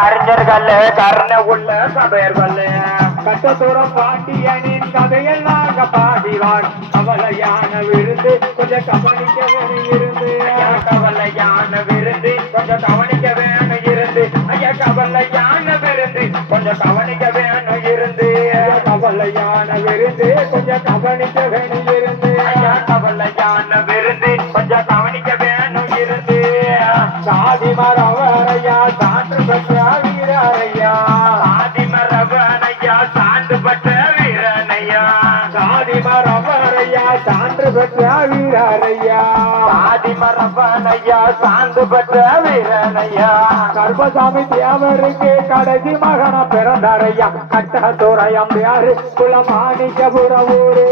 அறிஞர்கள் கருணை உள்ள சபையர்கள் கட்டத்தோரம் பாண்டியனின் கதையெல்லாம் பாடிவார் கவலையான விருந்து கொஞ்சம் கவனிக்க வேணும் இருந்து கவலையான விருந்து கொஞ்சம் கவனிக்க வேணும் இருந்து ஐயா கவலையான விருந்து கொஞ்சம் கவனிக்க வேணும் இருந்து கவலையான விருந்து கொஞ்சம் கவனிக்க வேணும் இருந்து ஐயா கவலையான விருந்து கொஞ்சம் கவனிக்க வேணும் இருந்து சாதி மரவரையா சான்று பெற்ற வீரரையா சாதி மரவனையா சான்று பெற்ற வீரனையா சாதி மரவரையா சான்று பெற்ற வீரரையா சாதி மரவனையா சான்று பெற்ற வீரனையா கர்பசாமி தேவருக்கு கடைசி மகன பிறந்தாரையா கட்டத்துறையம் யாரு குலமாணிக்கபுரம் ஊரு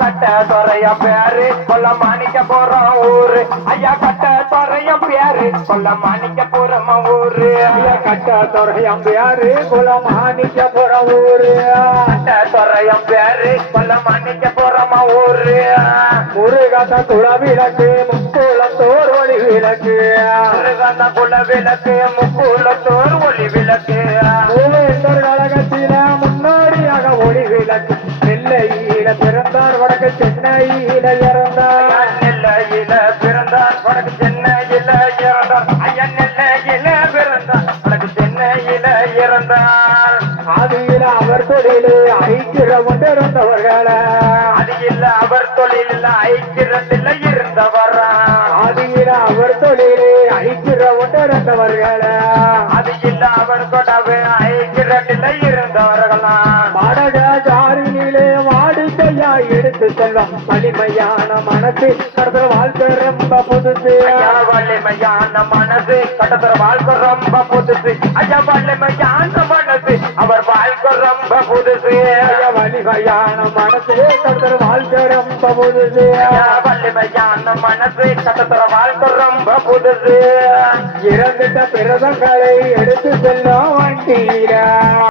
கட்ட துறையம் பேரு கொல்ல மாணிக்க போறோம் ஊரு ஐயா கட்ட துறையம் பேரு கொல்ல மாணிக்க போறோம் ஊரு கட்டத்துறையம் யாரு குலமாணிக்கபுரம் ஊரு கட்ட துறையம் பேரு கொல்ல மாணிக்க போறோம் ஊரு முருகத குலவிளக்கு முக்குளத்தோர் ஒளி விளக்கு முருகன குல விளக்கு முக்குளத்தோர் ஒளி விளக்கு மூவேந்தர் கழகத்தில முன்னோடியாக ஒளி விளக்கு நெல்லையில பிறந்தார் வடக்கு சென்னையில இறந்தார் நெல்லையில பிறந்தார் வடக்கு சென்னையில இறந்தார் ஐயா நெல்லையில பிறந்தார் வடக்கு சென்னையில இறந்தார் ஆதியில அவர் தொழிலே ஐக்கிற கொண்டிருந்தவர்கள அது இல்ல அவர் தொழிலில் ஐக்கிரத்தில் இருந்தவர் ஆதியில அவர் தொழிலே ஐக்கிற கொண்டிருந்தவர்கள அது இல்ல அவர் கொடவு ஐக்கிரத்தில் இருந்தவர்களாம் பாடக ஜாரினிலே வாடிக்கையா எடுத்து செல்வம் வலிமையான மனசு கடந்த வாழ்க்கை ரொம்ப புதுசு ஐயா வலிமையான மனசு கட்டத்தர வாழ்க்கை ரொம்ப புதுசு ஐயா வலிமையான மனசு அவர் வாழ்க்கை ரொம்ப புதுசு ஐயா வலிமையான மனசு கடந்த வாழ்க்கை ரொம்ப புதுசு ஐயா வலிமையான மனசு கட்டத்தர வாழ்க்கை ரொம்ப புதுசு இறந்துட்ட பிரதங்களை எடுத்து செல்லும் வண்டியில